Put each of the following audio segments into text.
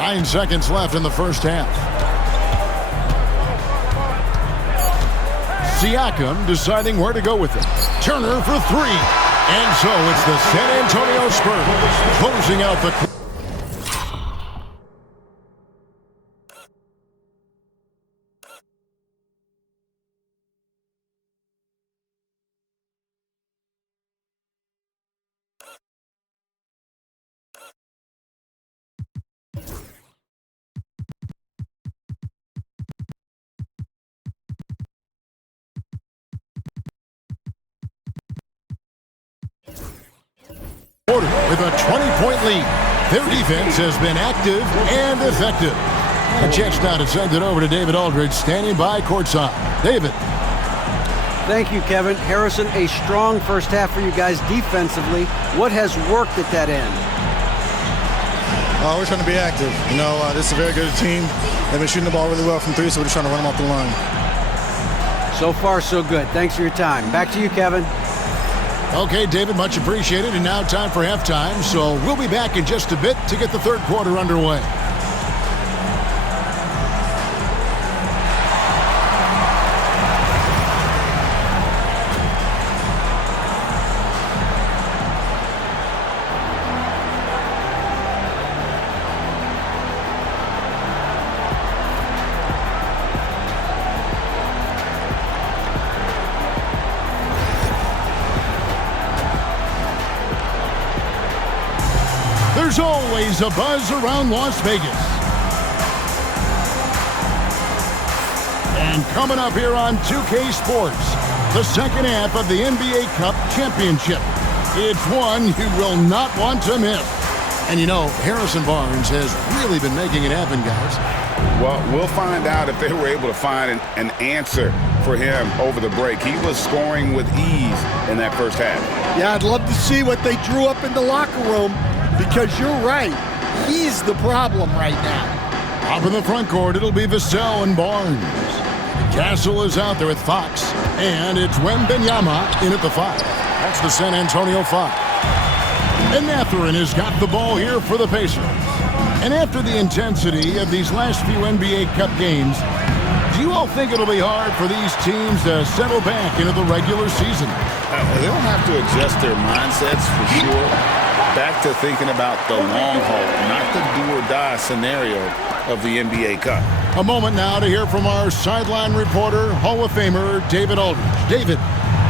9 seconds left in the first half. Siakam deciding where to go with it. Turner for three. And so it's the San Antonio Spurs closing out the... with a 20-point lead. Their defense has been active and effective. A chance now to send it over to David Aldridge, standing by courtside. David. Thank you, Kevin. Harrison, a strong first half for you guys defensively. What has worked at that end? We're trying to be active. This is a very good team. They've been shooting the ball really well from three, so we're just trying to run them off the line. So far, so good. Thanks for your time. Back to you, Kevin. Okay, David, much appreciated. And now time for halftime, so we'll be back in just a bit to get the third quarter underway. There's always a buzz around Las Vegas. And coming up here on 2K Sports, the second half of the NBA Cup Championship. It's one you will not want to miss. And Harrison Barnes has really been making it happen, guys. Well, we'll find out if they were able to find an answer for him over the break. He was scoring with ease in that first half. Yeah, I'd love to see what they drew up in the locker room. Because you're right, he's the problem right now. Up in the front court, it'll be Vassell and Barnes. Castle is out there with Fox. And it's Wembanyama in at the 5. That's the San Antonio 5. And Mathurin has got the ball here for the Pacers. And after the intensity of these last few NBA Cup games, do you all think it'll be hard for these teams to settle back into the regular season? They'll have to adjust their mindsets for sure. Back to thinking about the long haul, not the do-or-die scenario of the NBA Cup. A moment now to hear from our sideline reporter, Hall of Famer David Aldridge. David.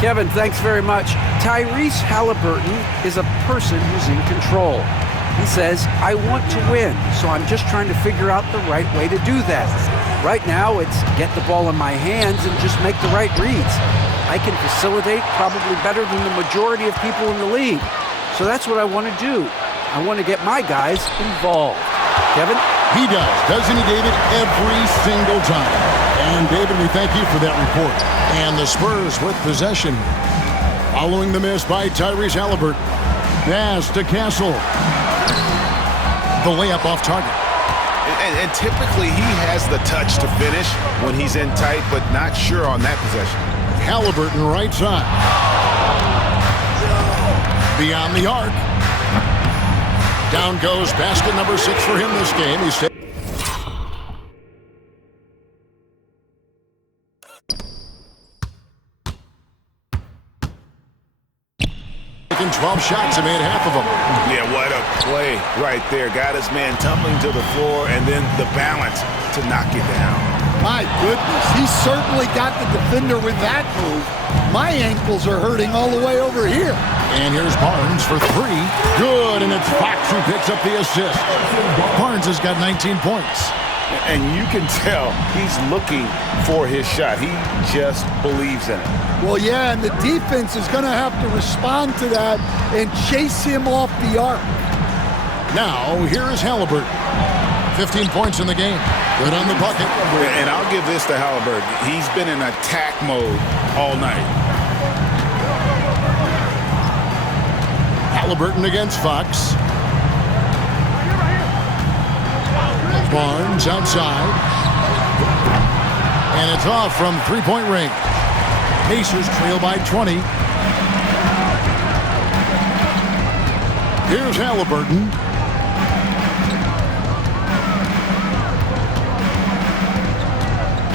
Kevin, thanks very much. Tyrese Halliburton is a person who's in control. He says, I want to win, so I'm just trying to figure out the right way to do that. Right now, it's get the ball in my hands and just make the right reads. I can facilitate probably better than the majority of people in the league. So that's what I want to do. I want to get my guys involved. Kevin? He does, doesn't he, David? Every single time. And, David, we thank you for that report. And the Spurs with possession. Following the miss by Tyrese Halliburton. Pass to Castle. The layup off target. And typically he has the touch to finish when he's in tight, but not sure on that possession. Halliburton right side. Beyond the arc. Down goes basket number 6 for him this game. He's taking 12 shots and made half of them. Yeah, what a play right there. Got his man tumbling to the floor and then the balance to knock it down. My goodness, he certainly got the defender with that move. My ankles are hurting all the way over here. And here's Barnes for 3. Good, and it's Fox who picks up the assist. Barnes has got 19 points. And you can tell he's looking for his shot. He just believes in it. Well, yeah, and the defense is going to have to respond to that and chase him off the arc. Now, here is Halliburton. 15 points in the game. Good on the bucket. And I'll give this to Halliburton. He's been in attack mode all night. Halliburton against Fox. Barnes outside. And it's off from three-point range. Pacers trail by 20. Here's Halliburton.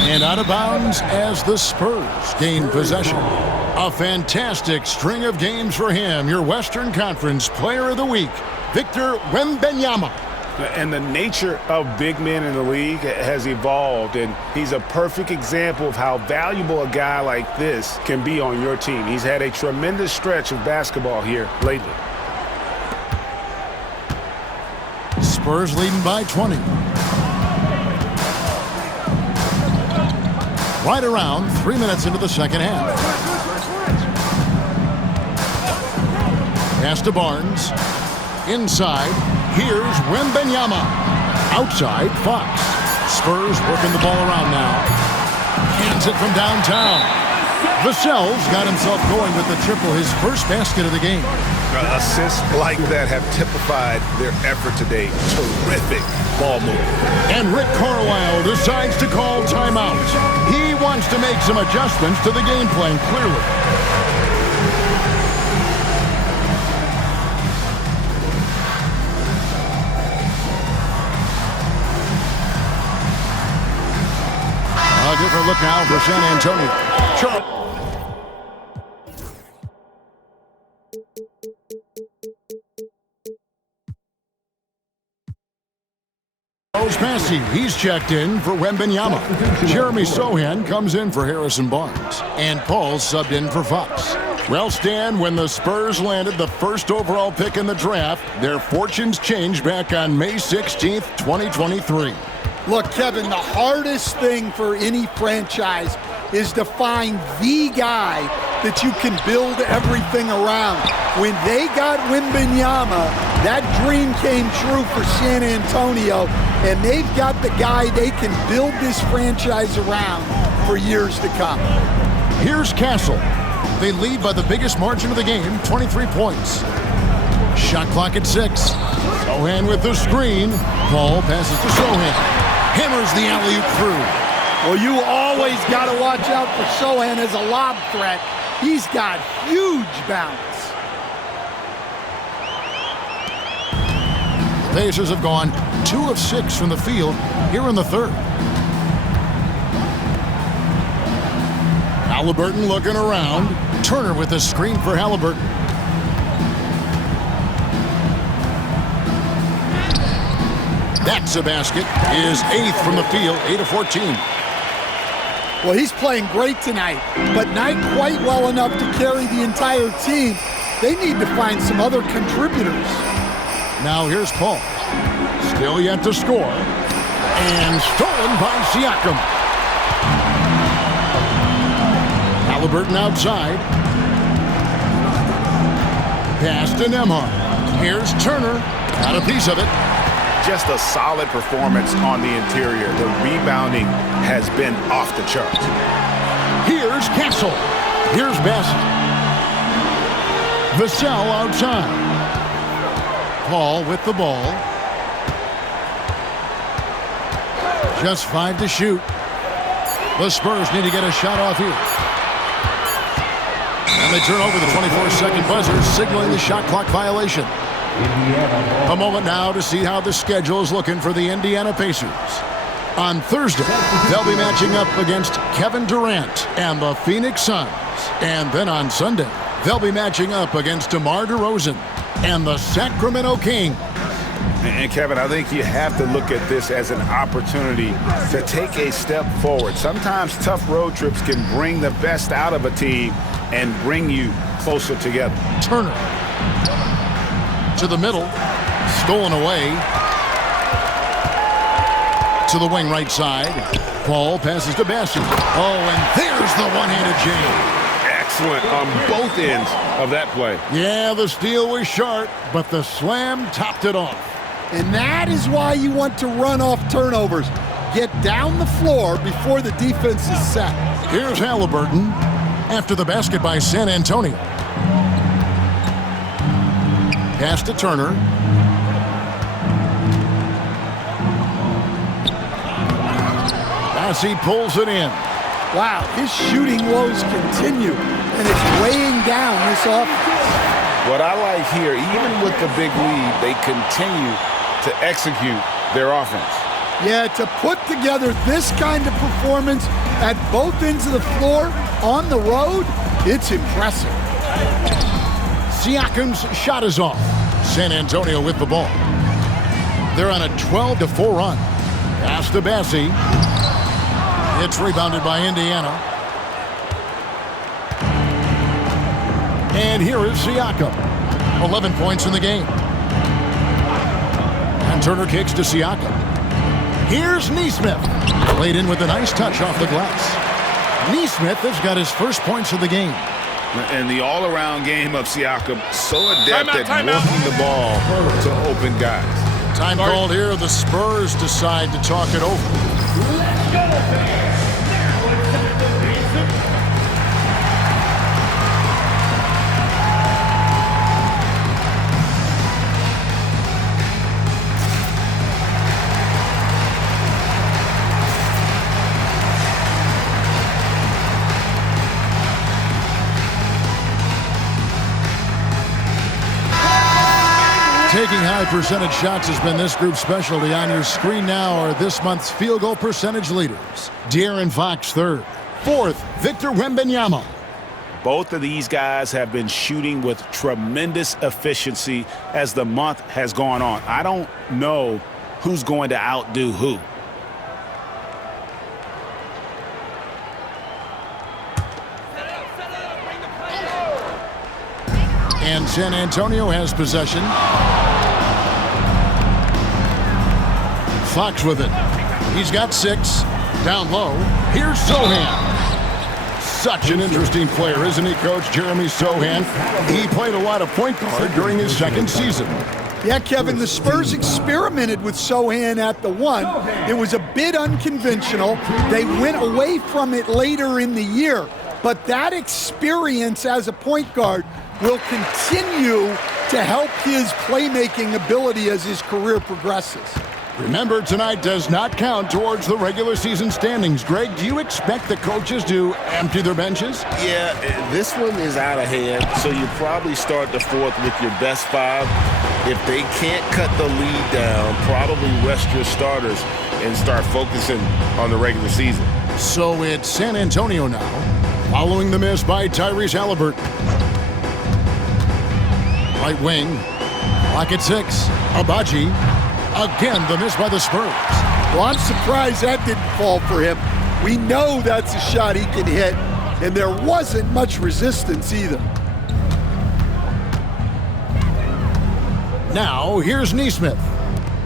And out of bounds as the Spurs gain possession. A fantastic string of games for him. Your Western Conference Player of the Week, Victor Wembanyama. And the nature of big men in the league has evolved, and he's a perfect example of how valuable a guy like this can be on your team. He's had a tremendous stretch of basketball here lately. Spurs leading by 20. Right around 3 minutes into the second half. Pass to Barnes. Inside, here's Wembanyama. Outside, Fox. Spurs working the ball around now. Hands it from downtown. Vassell's got himself going with the triple, his first basket of the game. Assists like that have typified their effort today. Terrific ball move. And Rick Carlisle decides to call timeout. He wants to make some adjustments to the game plan, clearly. A different look now for San Antonio. Charles Massey, he's checked in for Wembanyama. Jeremy Sohan comes in for Harrison Barnes. And Paul's subbed in for Fox. Well, Stan, when the Spurs landed the first overall pick in the draft, their fortunes changed back on May 16th, 2023. Look, Kevin, the hardest thing for any franchise is to find the guy that you can build everything around. When they got Wembanyama, that dream came true for San Antonio, and they've got the guy they can build this franchise around for years to come. Here's Castle. They lead by the biggest margin of the game, 23 points. Shot clock at 6. Sohan with the screen. Paul passes to Sohan. Hammers the alley-oop through. Well, you always got to watch out for Sohan as a lob threat. He's got huge balance. Pacers have gone 2 of 6 from the field here in the third. Halliburton looking around. Turner with the screen for Halliburton. That's a basket. His 8th from the field, 8 of 14. Well, he's playing great tonight, but not quite well enough to carry the entire team. They need to find some other contributors. Now here's Paul. Still yet to score. And stolen by Siakam. Halliburton outside. Pass to Nembhard. Here's Turner. Got a piece of it. Just a solid performance on the interior. The rebounding has been off the charts. Here's Castle. Here's Bassett. Vassell outside. Paul with the ball. Just 5 to shoot. The Spurs need to get a shot off here. And they turn over the 24-second buzzer, signaling the shot clock violation. A moment now to see how the schedule is looking for the Indiana Pacers. On Thursday, they'll be matching up against Kevin Durant and the Phoenix Suns. And then on Sunday, they'll be matching up against DeMar DeRozan and the Sacramento Kings. And Kevin, I think you have to look at this as an opportunity to take a step forward. Sometimes tough road trips can bring the best out of a team and bring you closer together. Turner to the middle, stolen away to the wing right side. Paul passes to Bassett. Oh, and there's the one-handed jam. Excellent on both ends of that play. Yeah, the steal was sharp, but the slam topped it off. And that is why you want to run off turnovers. Get down the floor before the defense is set. Here's Halliburton after the basket by San Antonio. Pass to Turner. As he pulls it in. Wow, his shooting woes continue, and it's weighing down this offense. What I like here, even with the big lead, they continue to execute their offense. Yeah, to put together this kind of performance at both ends of the floor on the road, it's impressive. Siakam's shot is off. San Antonio with the ball. They're on a 12-4 run. Pass to Bassi. It's rebounded by Indiana. And here is Siakam. 11 points in the game. And Turner kicks to Siakam. Here's Nesmith. Played in with a nice touch off the glass. Nesmith has got his first points of the game. And the all-around game of Siakam, so adept at working the ball to open guys. Time called here. The Spurs decide to talk it over. Taking high percentage shots has been this group's specialty. On your screen now are this month's field goal percentage leaders. De'Aaron Fox third. Fourth, Victor Wembanyama. Both of these guys have been shooting with tremendous efficiency as the month has gone on. I don't know who's going to outdo who. And San Antonio has possession. Fox with it. He's got 6. Down low. Here's Sohan. Such an interesting player, isn't he, Coach? Jeremy Sohan. He played a lot of point guard during his second season. Yeah, Kevin, the Spurs experimented with Sohan at the 1. It was a bit unconventional. They went away from it later in the year. But that experience as a point guard will continue to help his playmaking ability as his career progresses. Remember, tonight does not count towards the regular season standings. Greg, do you expect the coaches to empty their benches? Yeah, this one is out of hand, so you probably start the fourth with your best 5. If they can't cut the lead down, probably rest your starters and start focusing on the regular season. So it's San Antonio now, following the miss by Tyrese Halliburton. Right wing, clock at 6, Abaji. Again, the miss by the Spurs. Well, I'm surprised that didn't fall for him. We know that's a shot he can hit, and there wasn't much resistance either. Now, here's Nesmith.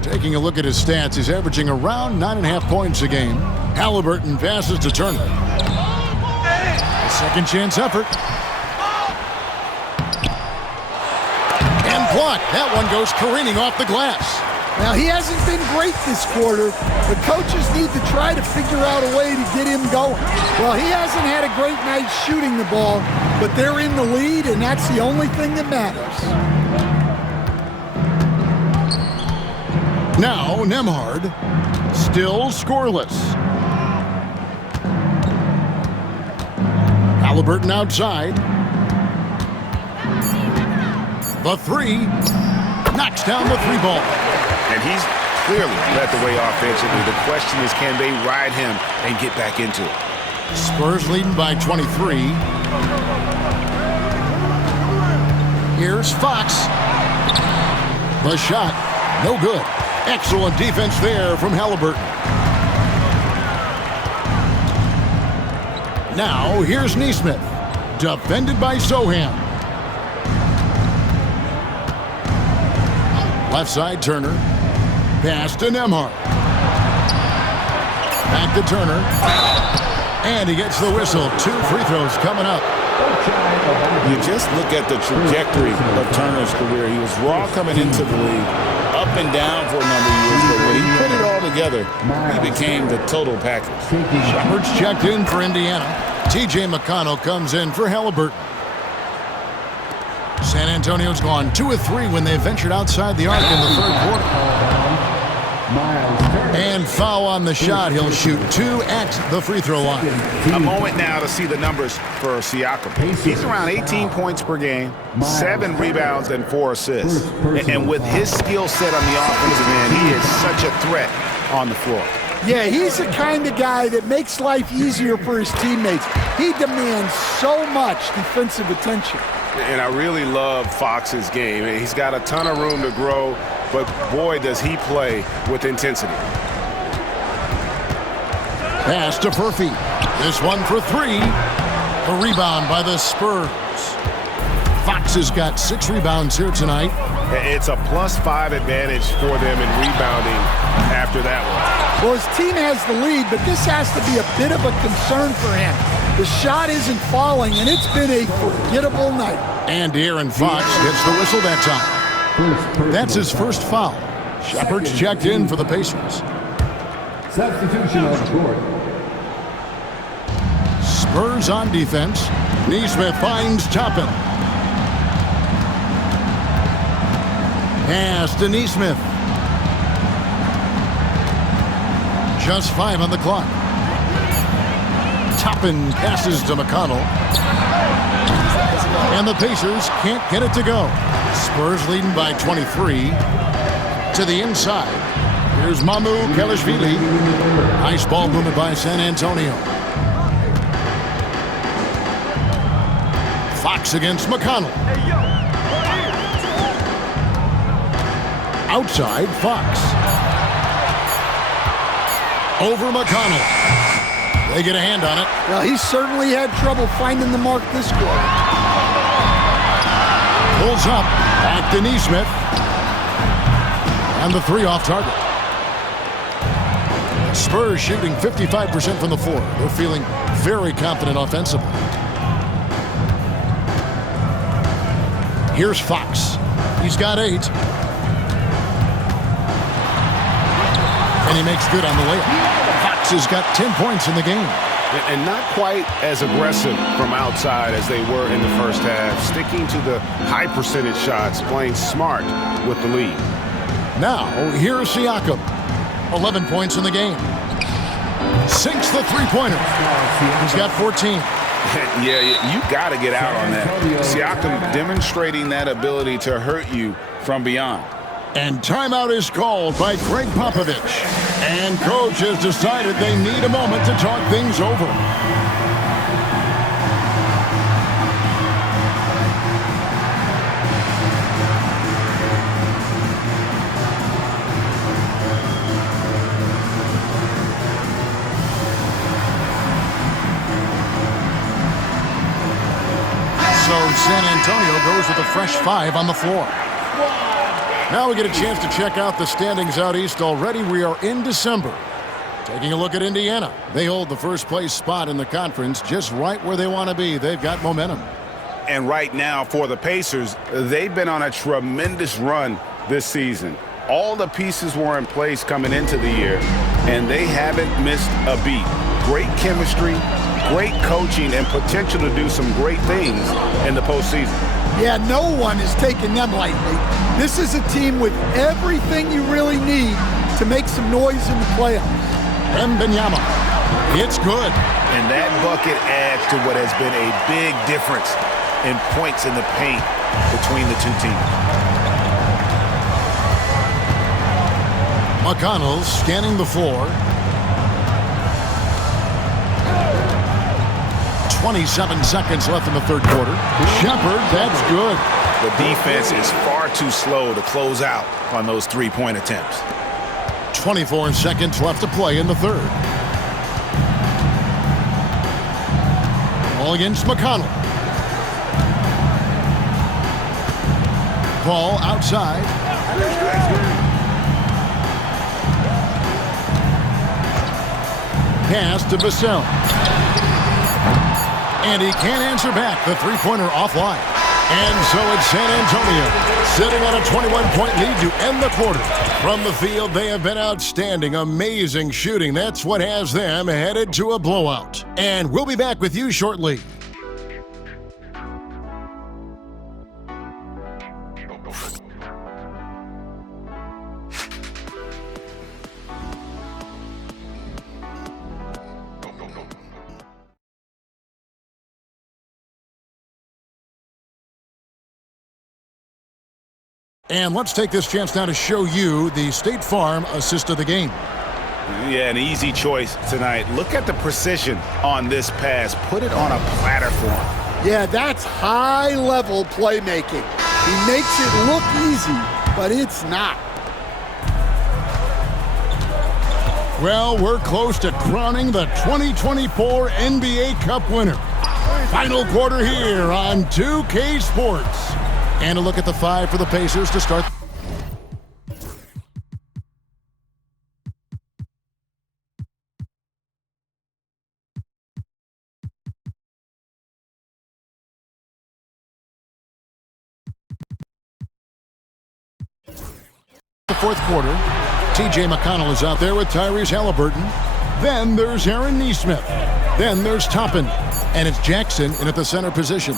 Taking a look at his stats, he's averaging around 9.5 points a game. Halliburton passes to Turner. A second chance effort. And blocked. That one goes careening off the glass. Now, he hasn't been great this quarter. The coaches need to try to figure out a way to get him going. Well, he hasn't had a great night shooting the ball, but they're in the lead, and that's the only thing that matters. Now, Nembhard, still scoreless. Halliburton outside. The 3, knocks down the 3 ball. And he's clearly led the way offensively. The question is, can they ride him and get back into it? Spurs leading by 23. Here's Fox. The shot, no good. Excellent defense there from Halliburton. Now, here's Nesmith. Defended by Sohan. Left side, Turner. Pass to Nembhard. Back to Turner. And he gets the whistle. 2 free throws coming up. You just look at the trajectory of Turner's career. He was raw coming into the league, up and down for a number of years, but when he put it all together, he became the total package. Shepard's checked in for Indiana. T.J. McConnell comes in for Halliburton. San Antonio's gone 2 of 3 when they ventured outside the arc in the third quarter. And foul on the shot. He'll shoot 2 at the free throw line. A moment now to see the numbers for Siakam. He's around 18 points per game, 7 rebounds, and 4 assists. And with his skill set on the offensive end, he is such a threat on the floor. Yeah, he's the kind of guy that makes life easier for his teammates. He demands so much defensive attention. And I really love Fox's game. He's got a ton of room to grow, but boy, does he play with intensity. Pass to Furphy. This one for three. A rebound by the Spurs. Fox has got 6 rebounds here tonight. It's a +5 advantage for them in rebounding after that one. Well, his team has the lead, but this has to be a bit of a concern for him. The shot isn't falling, and it's been a forgettable night. And Aaron Fox gets the whistle that time. That's his first foul. Shepard's checked in for the Pacers. Substitution on the court. Spurs on defense. Nesmith finds Toppin. Pass to Nesmith. Just 5 on the clock. Toppin passes to McConnell. And the Pacers can't get it to go. Spurs leading by 23. To the inside. Here's Mamu Kelishvili. Nice ball movement by San Antonio. Fox against McConnell. Outside, Fox. Over McConnell. They get a hand on it. Well, he certainly had trouble finding the mark this quarter. Pulls up. Back to Nesmith. And the 3 off target. Spurs shooting 55% from the floor. They're feeling very confident offensively. Here's Fox. He's got 8. And he makes good on the layup. Fox has got 10 points in the game. And not quite as aggressive from outside as they were in the first half. Sticking to the high percentage shots, playing smart with the lead. Now, here's Siakam. 11 points in the game. Sinks the three-pointer. He's got 14. Yeah, you got to get out on that. Siakam demonstrating that ability to hurt you from beyond. And timeout is called by Greg Popovich. And coach has decided they need a moment to talk things over. So San Antonio goes with a fresh 5 on the floor. Now we get a chance to check out the standings out east already. We are in December. Taking a look at Indiana. They hold the first place spot in the conference just right where they want to be. They've got momentum. And right now for the Pacers, they've been on a tremendous run this season. All the pieces were in place coming into the year, and they haven't missed a beat. Great chemistry, great coaching, and potential to do some great things in the postseason. Yeah, no one is taking them lightly. This is a team with everything you really need to make some noise in the playoffs. Wembanyama. It's good. And that bucket adds to what has been a big difference in points in the paint between the two teams. McConnell scanning the floor. 27 seconds left in the third quarter. Shepard, that's good. The defense is far too slow to close out on those three-point attempts. 24 seconds left to play in the third. Ball against McConnell. Ball outside. Pass to Vassell. And he can't answer back. The three-pointer offline. And so it's San Antonio sitting on a 21-point lead to end the quarter. From the field, they have been outstanding. Amazing shooting. That's what has them headed to a blowout. And we'll be back with you shortly. And let's take this chance now to show you the State Farm assist of the game. Yeah, an easy choice tonight. Look at the precision on this pass. Put it on a platform. Yeah, that's high-level playmaking. He makes it look easy, but it's not. Well, we're close to crowning the 2024 NBA Cup winner. Final quarter here on 2K Sports. And a look at the five for the Pacers to start. The fourth quarter, T.J. McConnell is out there with Tyrese Halliburton. Then there's Aaron Nesmith. Then there's Toppin. And it's Jackson in at the center position.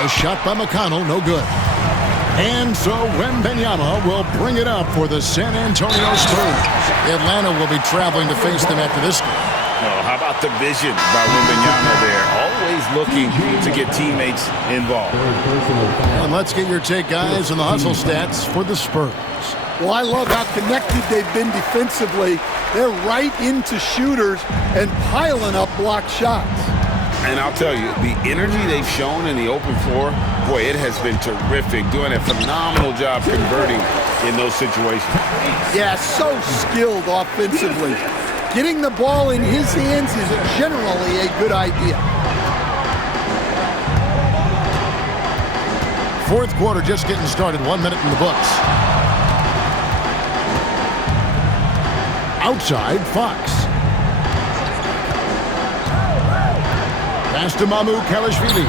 A shot by McConnell, no good. And so Wembanyama will bring it up for the San Antonio Spurs. Atlanta will be traveling to face them after this game. Oh, how about the vision by Wembanyama there? Always looking to get teammates involved. And let's get your take, guys, on the hustle stats for the Spurs. Well, I love how connected they've been defensively. They're right into shooters and piling up blocked shots. And I'll tell you, the energy they've shown in the open floor, boy, it has been terrific. Doing a phenomenal job converting in those situations. Yeah, so skilled offensively. Getting the ball in his hands is generally a good idea. Fourth quarter just getting started. 1 minute in the books. Outside, Fox. Pass to Mamu Kalashvili.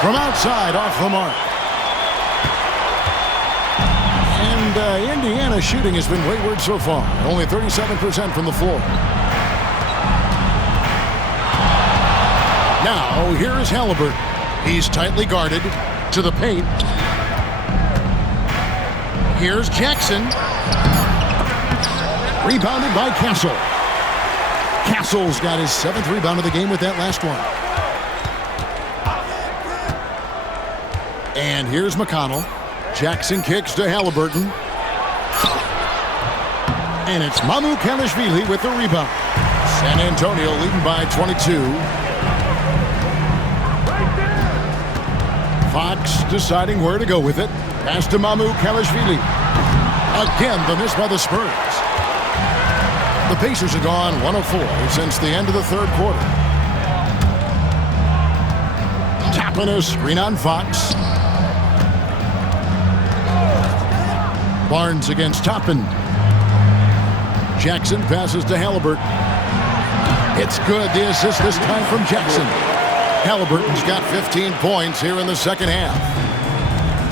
From outside, off the mark. And Indiana's shooting has been wayward so far. Only 37% from the floor. Now, here is Halliburton. He's tightly guarded to the paint. Here's Jackson. Rebounded by Castle. Castle's got his 7th rebound of the game with that last one. And here's McConnell. Jackson kicks to Halliburton. And it's Mamu Kalashvili with the rebound. San Antonio leading by 22. Fox deciding where to go with it. Pass to Mamu Kalashvili. Again, the miss by the Spurs. The Pacers have gone 1 of 4 since the end of the third quarter. Tapping a screen on Fox. Barnes against Toppin. Jackson passes to Halliburton. It's good. The assist this time from Jackson. Halliburton's got 15 points here in the second half.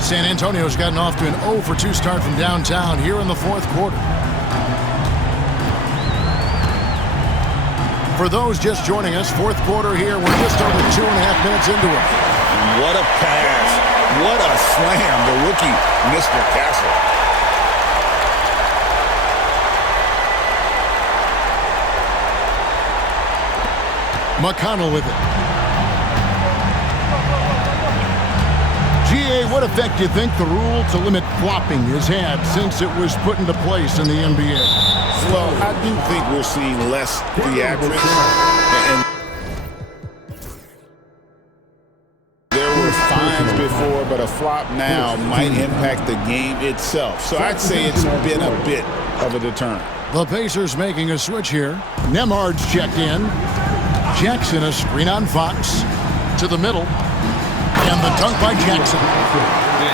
San Antonio's gotten off to an 0 for 2 start from downtown here in the fourth quarter. For those just joining us, fourth quarter here, we're just over 2.5 minutes into it. What a pass. What a slam. The rookie, Mr. Castle. McConnell with it. GA, what effect do you think the rule to limit flopping has had since it was put into place in the NBA? Well, I do think we're seeing less theatrics. And there were fines before, but a flop now might impact the game itself. So I'd say it's been a bit of a deterrent. The Pacers making a switch here. Nemhard's checked in. Jackson a screen on Fox to the middle. And the dunk by Jackson.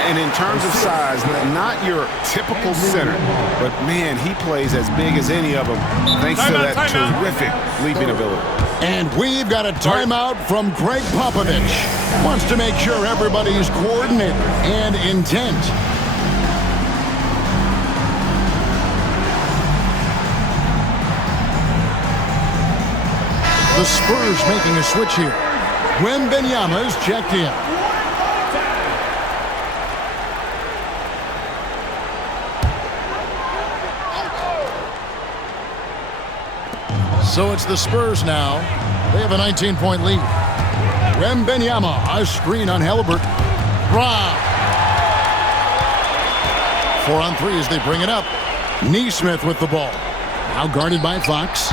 And in terms of size, not your typical center, but man, he plays as big as any of them thanks to that terrific leaping ability. And we've got a timeout from Greg Popovich. Wants to make sure everybody's coordinated and intent. The Spurs making a switch here. Wembanyama is checked in. So it's the Spurs now. They have a 19-point lead. Wembanyama, a screen on Halliburton. Brown. 4 on 3 as they bring it up. Neesmith with the ball. Now guarded by Fox.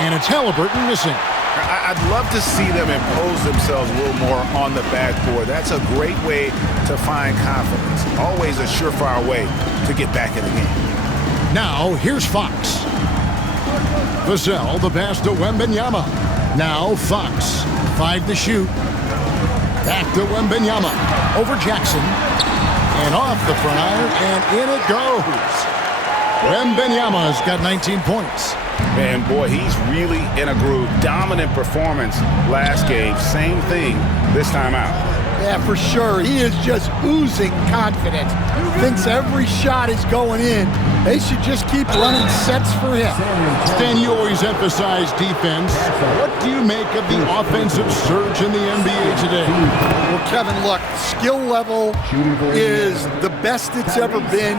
And it's Halliburton missing. I'd love to see them impose themselves a little more on the backboard. That's a great way to find confidence. Always a surefire way to get back in the game. Now, here's Fox. Vassell, the pass to Wembanyama. Now, Fox. 5 to shoot. Back to Wembanyama. Over Jackson. And off the front iron, and in it goes. Wembanyama's got 19 points. And boy, he's really in a groove. Dominant performance last game. Same thing this time out. Yeah, for sure. He is just oozing confidence. Thinks every shot is going in. They should just keep running sets for him. Stan, you always emphasize defense. What do you make of the offensive surge in the NBA today? Well, Kevin, look, skill level is the best it's ever been.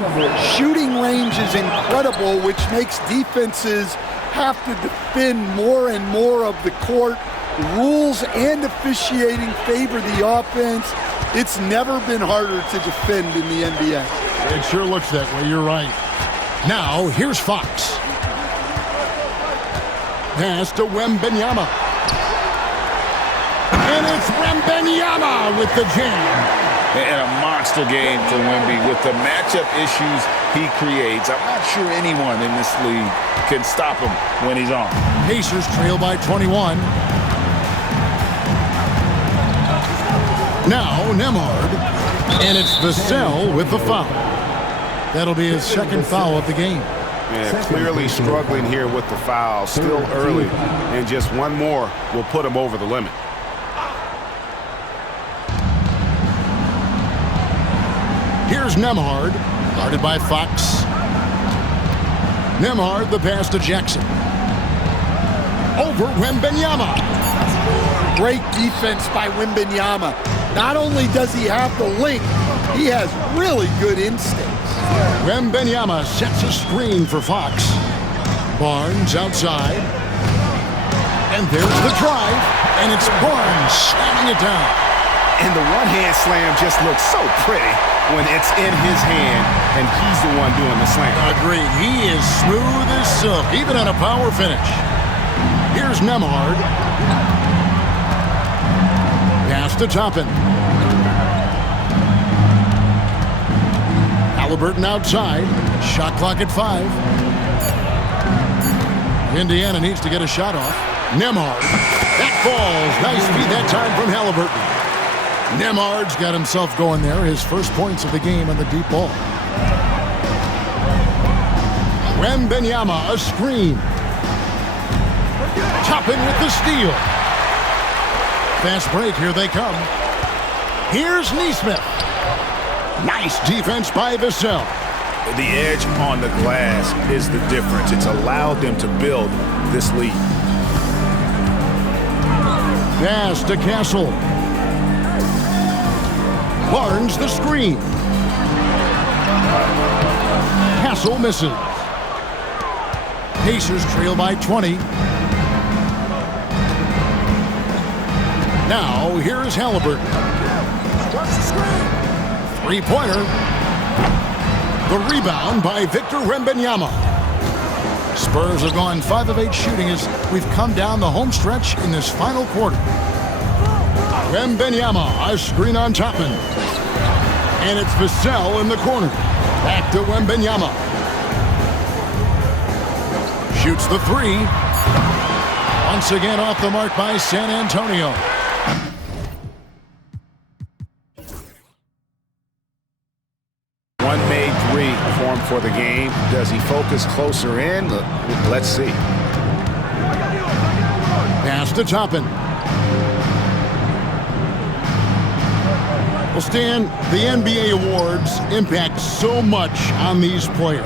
Shooting range is incredible, which makes defenses have to defend more and more of the court. Rules and officiating favor the offense. It's never been harder to defend in the NBA. It sure looks that way. You're right. Now, here's Fox. Pass to Wembanyama. And it's Wembanyama with the jam. And a monster game for Wemby with the matchup issues he creates. I'm not sure anyone in this league can stop him when he's on. Pacers trail by 21. Now, Nembhard. And it's Vassell with the foul. That'll be his second foul of the game. Yeah, clearly struggling here with the foul. Still early. And just one more will put him over the limit. Here's Nembhard, guarded by Fox. Nembhard, the pass to Jackson. Over Wembanyama. Great defense by Wembanyama. Not only does he have the length, he has really good instincts. Wembanyama sets a screen for Fox. Barnes outside. And there's the drive. And it's Barnes slamming it down. And the one-hand slam just looks so pretty when it's in his hand and he's the one doing the slam. Agreed. He is smooth as silk, even on a power finish. Here's Nembhard. Pass to Toppin. Halliburton outside. Shot clock at 5. Indiana needs to get a shot off. Nembhard. That falls. Nice feed that time from Halliburton. Nembhard's got himself going there. His first points of the game on the deep ball. Wembanyama, a screen. Toppin with the steal. Fast break, here they come. Here's Neesmith. Nice defense by Vassell. The edge on the glass is the difference. It's allowed them to build this lead. Pass to Castle. Barnes the screen. Castle misses. Pacers trail by 20. Now, here's Halliburton. Three-pointer. The rebound by Victor Wembanyama. Spurs have gone 5 of 8 shooting as we've come down the home stretch in this final quarter. Wembanyama, a screen on Toppin. And it's Vassell in the corner. Back to Wembanyama. Shoots the 3. Once again off the mark by San Antonio. One made 3 for him for the game. Does he focus closer in? Let's see. Pass to Toppin. Well, Stan, the NBA awards impact so much on these players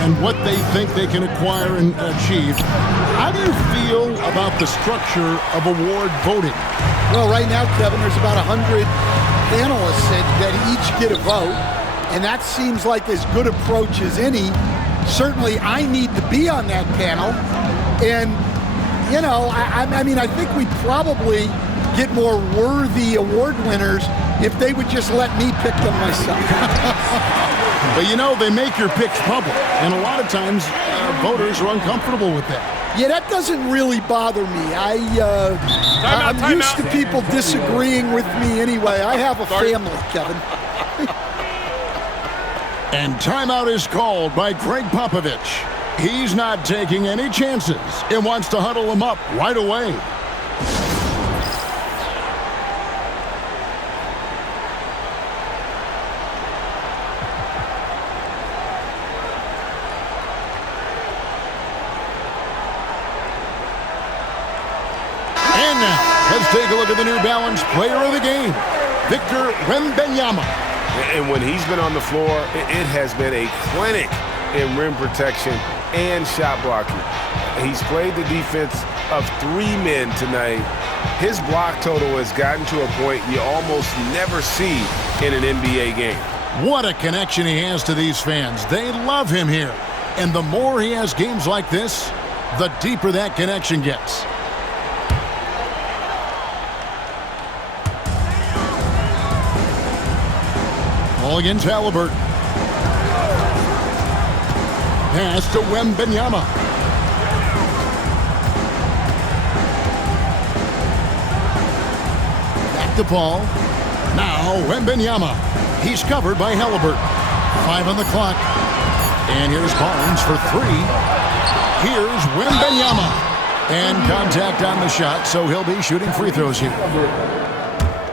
and what they think they can acquire and achieve. How do you feel about the structure of award voting? Well, right now, Kevin, there's about 100 panelists that each get a vote, and that seems like as good approach as any. Certainly, I need to be on that panel, and, you know, I mean, I think we'd probably get more worthy award winners if they would just let me pick them myself. But you know, they make your picks public, and a lot of times voters are uncomfortable with that. Yeah, that doesn't really bother me. I'm used to people disagreeing with me anyway. I have a family, Kevin. And timeout is called by Greg Popovich. He's not taking any chances and wants to huddle him up right away. And now, let's take a look at the New Balance player of the game, Victor Wembanyama. And when he's been on the floor, it has been a clinic in rim protection and shot blocking. He's played the defense of 3 men tonight. His block total has gotten to a point you almost never see in an NBA game. What a connection he has to these fans. They love him here. And the more he has games like this, the deeper that connection gets. Ball against Halliburton. Pass to Wembanyama. Back to Paul. Now Wembanyama. He's covered by Halliburton. 5 on the clock. And here's Barnes for 3. Here's Wembanyama. And contact on the shot, so he'll be shooting free throws here.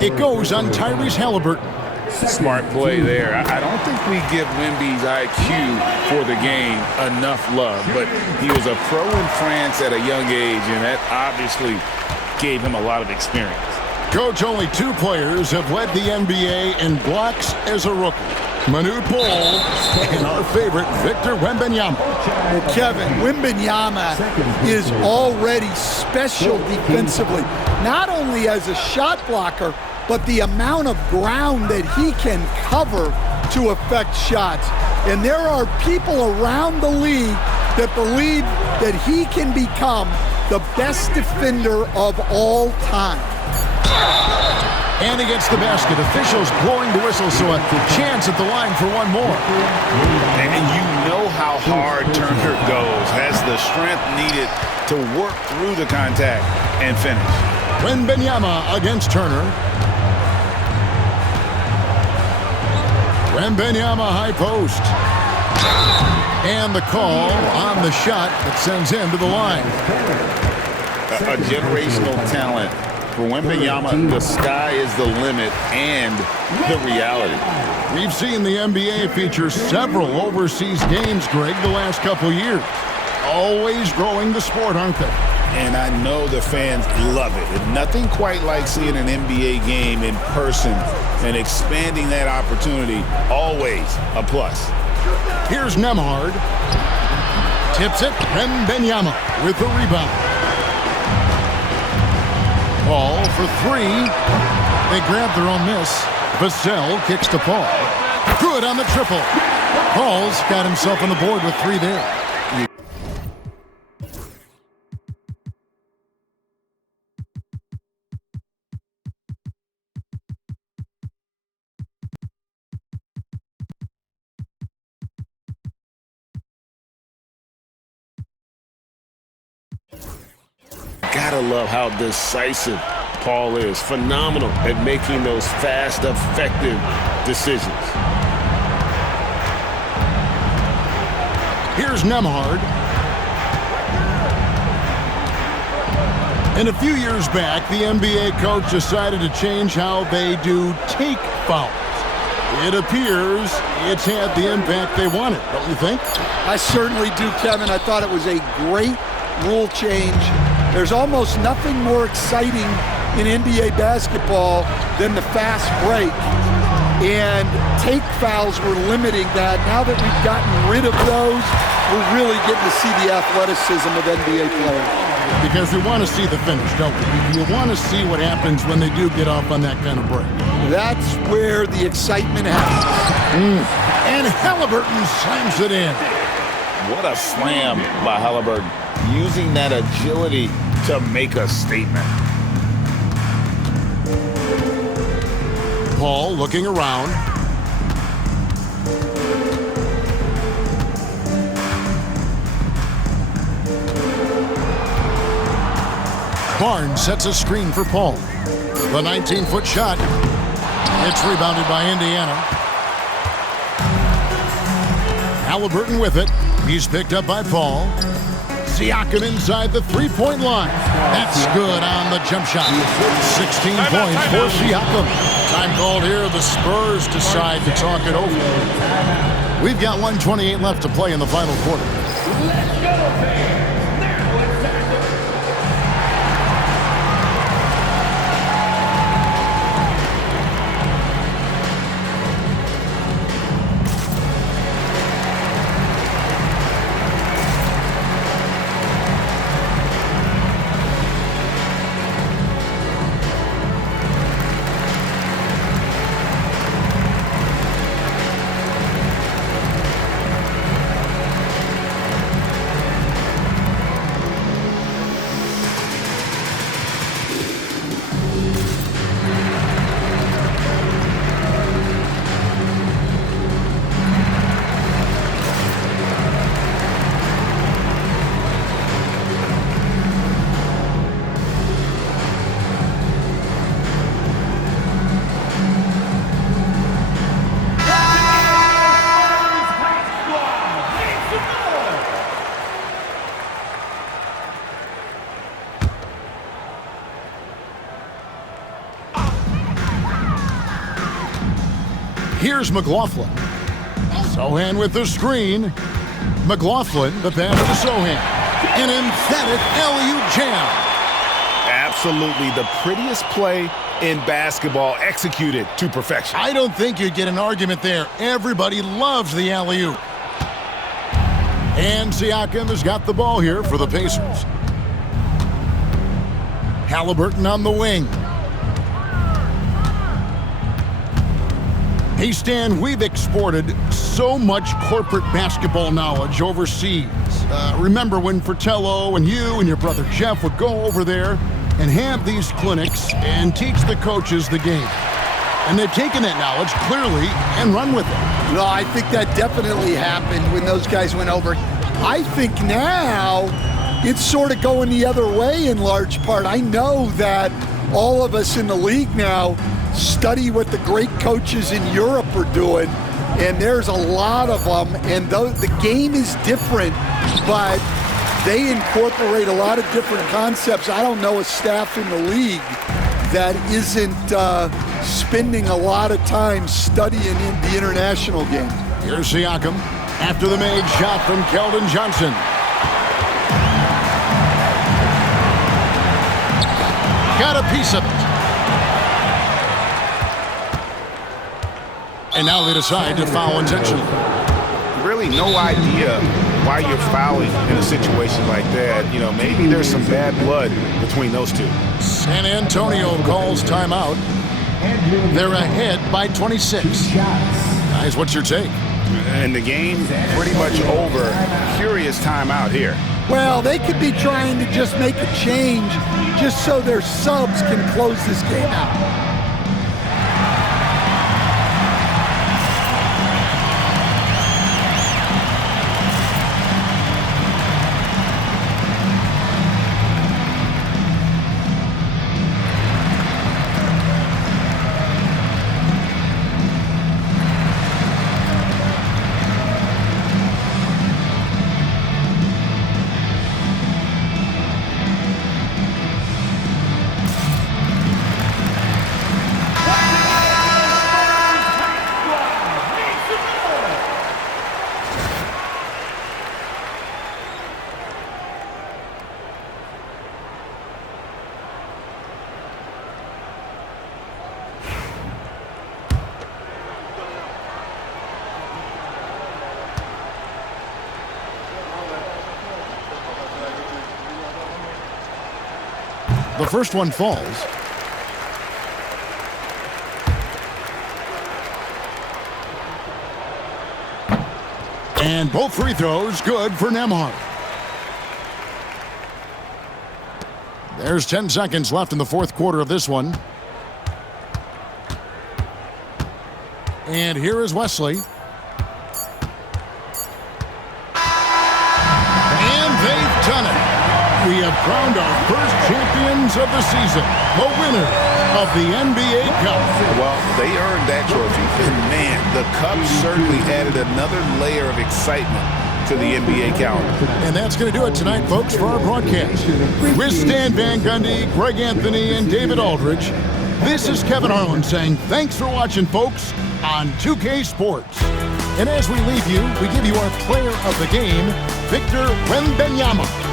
It goes on Tyrese Halliburton. Smart play there. I don't think we give Wemby's IQ for the game enough love, but he was a pro in France at a young age, and that obviously gave him a lot of experience. Coach, only 2 players have led the NBA in blocks as a rookie. Manute Bol and our favorite, Victor Wembanyama. Well, Kevin, Wembanyama is already special defensively, not only as a shot blocker, but the amount of ground that he can cover to affect shots. And there are people around the league that believe that he can become the best defender of all time. And he gets the basket. Officials blowing the whistle, so a chance at the line for one more. And you know how hard Turner goes, has the strength needed to work through the contact and finish. Wembanyama against Turner. Wembanyama high post. And the call on the shot that sends him to the line. A generational talent. For Wembanyama, the sky is the limit and the reality. We've seen the NBA feature several overseas games, Greg, the last couple years. Always growing the sport, aren't they? And I know the fans love it. And nothing quite like seeing an NBA game in person and expanding that opportunity, always a plus. Here's Nembhard. Tips it. Wembanyama with the rebound. Paul for 3. They grab their own miss. Vassell kicks to Paul. Good on the triple. Paul's got himself on the board with 3 there. Gotta love how decisive Paul is. Phenomenal at making those fast, effective decisions. Here's Nembhard. And a few years back, the NBA coach decided to change how they do take fouls. It appears it's had the impact they wanted, don't you think? I certainly do, Kevin. I thought it was a great rule change. There's almost nothing more exciting in NBA basketball than the fast break. And take fouls were limiting that. Now that we've gotten rid of those, we're really getting to see the athleticism of NBA players. Because we want to see the finish, don't we? You want to see what happens when they do get off on that kind of break. That's where the excitement happens. And Halliburton slams it in. What a slam by Halliburton. Using that agility to make a statement. Paul looking around. Barnes sets a screen for Paul. The 19-foot shot. It's rebounded by Indiana. Halliburton with it. He's picked up by Paul. Siakam inside the three-point line. That's good on the jump shot. 16 points for Siakam. Time called here. The Spurs decide to talk it over. We've got 1:28 left to play in the final quarter. Let's go, fans. Now it's time to... Here's McLaughlin. Sohan with the screen. McLaughlin, the pass to Sohan. An emphatic alley-oop jam. Absolutely the prettiest play in basketball, executed to perfection. I don't think you'd get an argument there. Everybody loves the alley-oop. And Siakam has got the ball here for the Pacers. Halliburton on the wing. Hey, Stan, we've exported so much corporate basketball knowledge overseas. Remember when Fratello and you and your brother Jeff would go over there and have these clinics and teach the coaches the game? And they've taken that knowledge clearly and run with it. No, I think that definitely happened when those guys went over. I think now it's sort of going the other way in large part. I know that all of us in the league now study what the great coaches in Europe are doing, and there's a lot of them, and the game is different, but they incorporate a lot of different concepts. I don't know a staff in the league that isn't spending a lot of time studying in the international game. Here's Siakam after the made shot from Keldon Johnson. Got a piece of it. And now they decide to foul intentionally. Really no idea why you're fouling in a situation like that. You know, maybe there's some bad blood between those two. San Antonio calls timeout. They're ahead by 26. Guys, what's your take? And the game pretty much over. Curious timeout here. Well, they could be trying to just make a change just so their subs can close this game out. The first one falls. And both free throws good for Nembhard. There's 10 seconds left in the fourth quarter of this one. And here is Wesley. And they've done it. We we have crowned our first champions of the season, the winner of the NBA Cup. Well, they earned that trophy. And man, the Cup certainly added another layer of excitement to the NBA calendar. And that's going to do it tonight, folks, for our broadcast. With Stan Van Gundy, Greg Anthony, and David Aldridge, this is Kevin Harlan saying thanks for watching, folks, on 2K Sports. And as we leave you, we give you our player of the game, Victor Wembanyama.